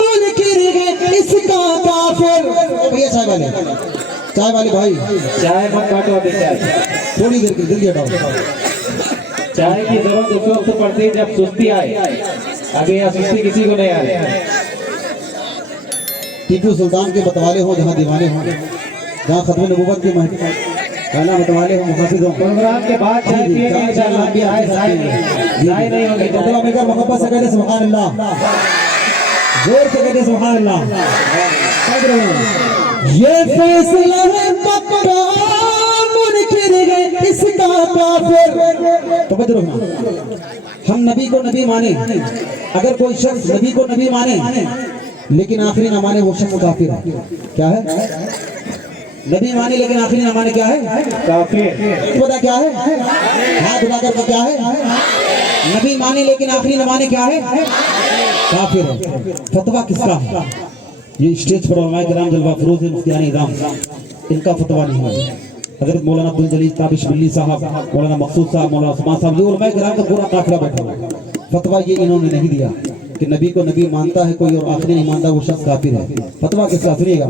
मुनकिर है इसका काफिर। भैया चाय वाले भाई चाय मत काटो अभी, चाय थोड़ी देर की जल्दी हटाओ। चाय की जरूरत उस वक्त पड़ती है जब सुस्ती आए। अभी यहाँ सुस्ती किसी को नहीं आ रही। टीपू सुल्तान के मतवाले हो, जहाँ दीवाने हो, जहाँ खत्म नबूवत के कहना मतवाले हो, मुहाफिज हो। प्रोग्राम के बाद चाय पिएंगे इंशाल्लाह। भी आए चाय नहीं होगी। मतलब मिलकर मोहब्बत से कहते सुभान अल्लाह, जोर से कहते सुभान अल्लाह। ये फैसला है पक्का, मुनकिर है इसका काफिर। तो बच रहो, हम नबी को नबी माने, अगर कोई शख्स नबी को नबी माने लेकिन आखिरी न माने, वो शख्स काफिर है। क्या है? नबी माने लेकिन आखिरी न माने, क्या है? काफिर। पता क्या है? हाथ उठा कर क्या है? नबी माने लेकिन आखिरी न माने, क्या है? काफिर है। फतवा किसका है? ये स्टेज पर उलमाए किराम जलवा फरोज मुफ्तियान इदाम, इनका फतवा नहीं है। हजरत मौलाना अब्दुल जलील ताबिश बिल्ली साहब, मौलाना मकसूद साहब, मौलाना उस्मान साहब, ये उलमाए किराम का पूरा काफिला बैठा हुआ है। फतवा ये इन्होंने नहीं दिया कि नबी को नबी मानता है कोई और आखिरी नहीं मानता, वो शख्स काफिर है। फतवा किसका? सुनिएगा।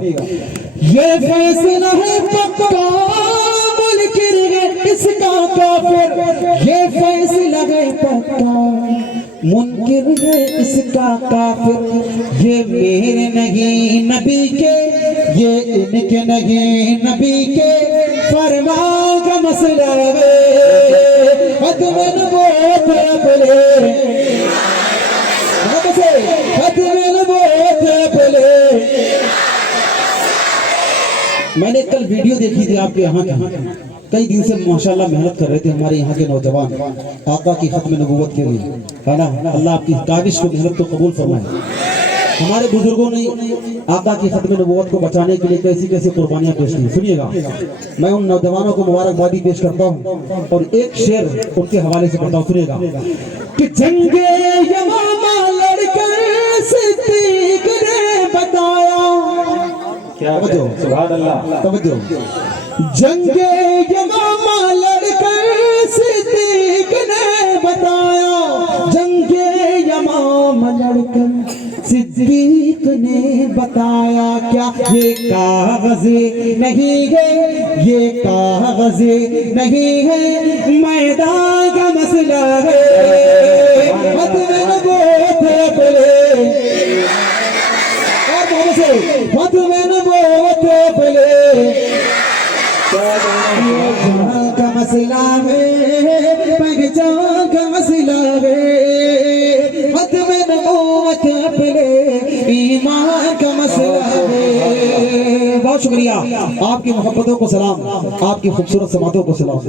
ये फैसला है पक्का, मुनकिर है इसका काफिर। ये फैसला है पक्का, मुनकिर है इसका काफिर। ये मेरे नहीं नबी के, ये इनके नहीं नबी के, फरमान का मसला है। खत्म नबूवत अपने, खत्म नबूवत अपने। मैंने कल वीडियो देखी थी आपके यहाँ की, कई दिन से माशाल्लाह मेहनत कर रहे थे हमारे यहाँ के नौजवान आका की खत्म नबूवत के लिए, है ना। अल्लाह आपकी काविश को, मेहनत को कबूल फरमाए। हमारे बुजुर्गों ने आका की खत्म नबूवत को बचाने के लिए कैसी कैसी कुर्बानियां पेश की। सुनिएगा, मैं उन नौजवानों को मुबारकबादी पेश करता हूँ और एक शेर उनके हवाले से पढ़ता हूँ। सुनिएगा कि जंगे यमामा लड़कर सिद्दीक ने बताया, क्या? सुभान अल्लाह। तवज्जो, जंगे यमामा लड़कर सिद्दीक ने बताया, जंगे यमामा लड़कर सिद्दीक ने बताया। क्या ये कागज़े नहीं है, ये कागज़े नहीं है, मैदान का मसला है। खत्म नबूवत अपने, और बहुत से खत्म नबूवत अपने, जहां का मसला है, पहचान का मसला है। खत्म नबूवत अपने, ईमान का मसला है। बहुत शुक्रिया, आपकी मोहब्बतों को सलाम, आपकी खूबसूरत समातों को सलाम।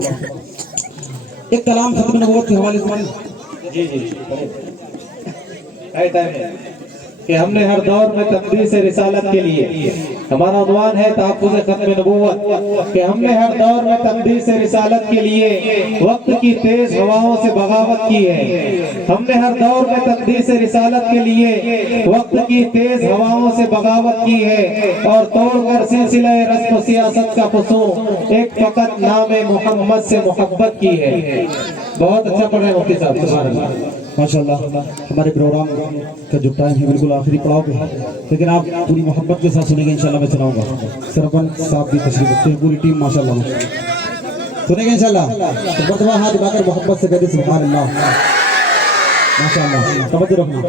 एक कलाम खत्म नबूवत के हवाले से। जी जी, कि हमने हर दौर में तकदीस रिसालत के लिए, हमारा उन्वान है तहफ़्फ़ुज़ खत्म नबूवत, कि हमने हर दौर में तकदीस रिसालत के लिए वक्त की तेज हवाओं से बगावत की है। हमने हर दौर में तकदीस रिसालत के लिए वक्त की तेज हवाओं से बगावत की है, और तोड़कर सिलसिला रस्म सियासत का फसूं एक फकत नामे मोहम्मद से मोहब्बत की है। बहुत अच्छा पढ़े मुफ्ती साहब, सुभान अल्लाह। माशाल्लाह, हमारे प्रोग्राम का जो टाइम है बिल्कुल आखिरी पड़ाव पे है, लेकिन आप पूरी मोहब्बत के साथ सुनेंगे इंशाल्लाह। मैं सुनाऊंगा, सरपंच साहब भी तशरीफ रखते हैं, पूरी टीम माशाल्लाह सुनेंगे इंशाल्लाह। तो बतवा हाथ उठाकर मोहब्बत से कहते सुभान अल्लाह, माशाल्लाह। तवज्जो रखना,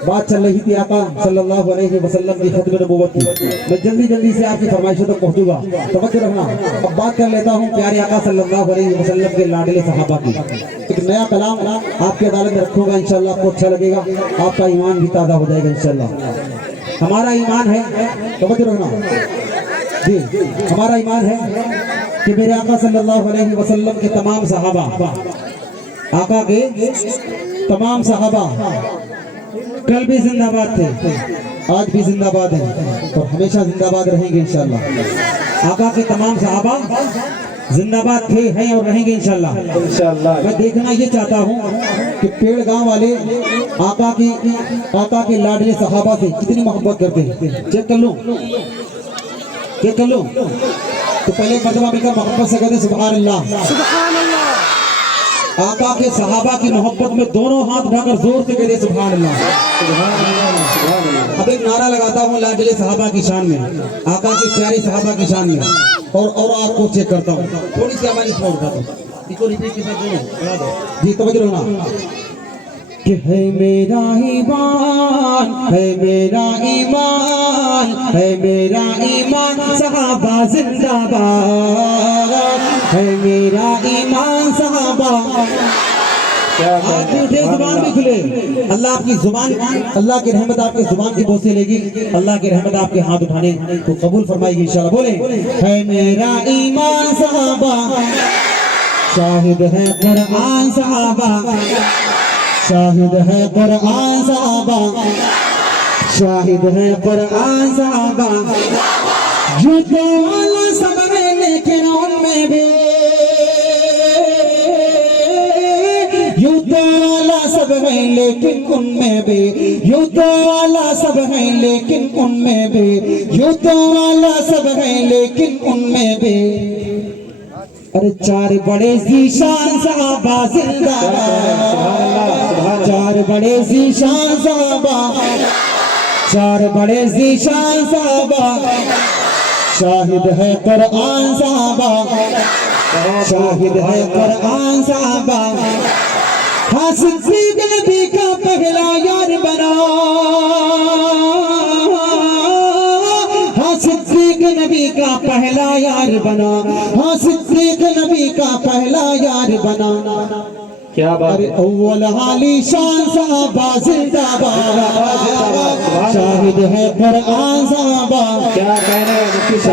बात चल रही थी आका सल्लल्लाहु अलैहि वसल्लम की खत्म नबूवत की। मैं जल्दी जल्दी से आपकी फरमाइशों तक पहुंचूंगा, तवज्जो रखना। अब बात कर लेता हूं प्यारे आका सल्लल्लाहु अलैहि वसल्लम के लाडले सहाबा की। एक नया कलाम आपकी अदालत में रखूंगा इंशाल्लाह, आपको अच्छा लगेगा, आपका ईमान भी ताज़ा हो जाएगा इंशाल्लाह। हमारा ईमान है, तवज्जो रखना जी, हमारा ईमान है कि मेरे आका सल्लल्लाहु अलैहि वसल्लम के तमाम सहाबा, आका के तमाम सहाबा कल भी जिंदाबाद थे, आज भी जिंदाबाद हैं और हमेशा जिंदाबाद रहेंगे इंशाल्लाह। आका के तमाम सहाबा जिंदाबाद थे, हैं और रहेंगे इंशाल्लाह। मैं देखना ये चाहता हूँ कि पेड़ गांव वाले आका के लाडले सहाबा से कितनी मोहब्बत करते हैं। चेक कर लो, चेक कर लो। तो पहले मर्तबा मिलकर मोहब्बत से कहते सुभान अल्लाह, सुभान अल्लाह। आका के सहाबा की मोहब्बत में दोनों हाथ उठाकर जोर से कहते सुभान अल्लाह, सुभान अल्लाह। अब एक नारा लगाता हूँ लाडले सहाबा की शान में, आका की प्यारी सहाबा की शान में, और आपको चेक करता हूँ। थोड़ी सी आवाज़ इसमें उठाता हूँ, इसको रिपीट के साथ जी तवज्जो रहना। कि है मेरा ईमान, है मेरा ईमान, है मेरा ईमान, सहाबा जिंदाबाद, है मेरा ईमान सहाबा। आप उठे, जुबान भी खुले। अल्लाह आपकी जुबान, अल्लाह की रहमत आपकी जुबान की बोझ से लेगी। अल्लाह की रहमत आपके हाथ उठाने को कबूल फरमाएगी इंशाल्लाह। बोले है मेरा ईमान सहाबा, शाहिद है कुरान सहाबा, शाहिद है कुरान सहाबा, शाहिद है कुरान सहाबा। जूतों वाला सब है लेकिन उनमें भी, जूतों वाला सब है लेकिन उनमें भी, जूतों वाला सब है लेकिन उनमें भी, जूतों वाला सब है लेकिन उनमें भी। अरे चार बड़े जीशान सहाबा जिंदाबाद, चार बड़े जीशान सहाबा, चार बड़े जीशान सहाबा। शाहिद है कुरान सहाबा, शाहिद है कुरान सहाबा। हाँ सिद्दीक नबी का पहला यार बना, हाँ सिद्दीक नबी का पहला यार बना, हाँ सिद्दीक नबी का पहला यार बना। क्या बात अरे अव्वल हाली शान सहाबा जिंदाबाद, शाहिद है कुरान सहाबा। क्या कहने हैं मुफ्ती साहब।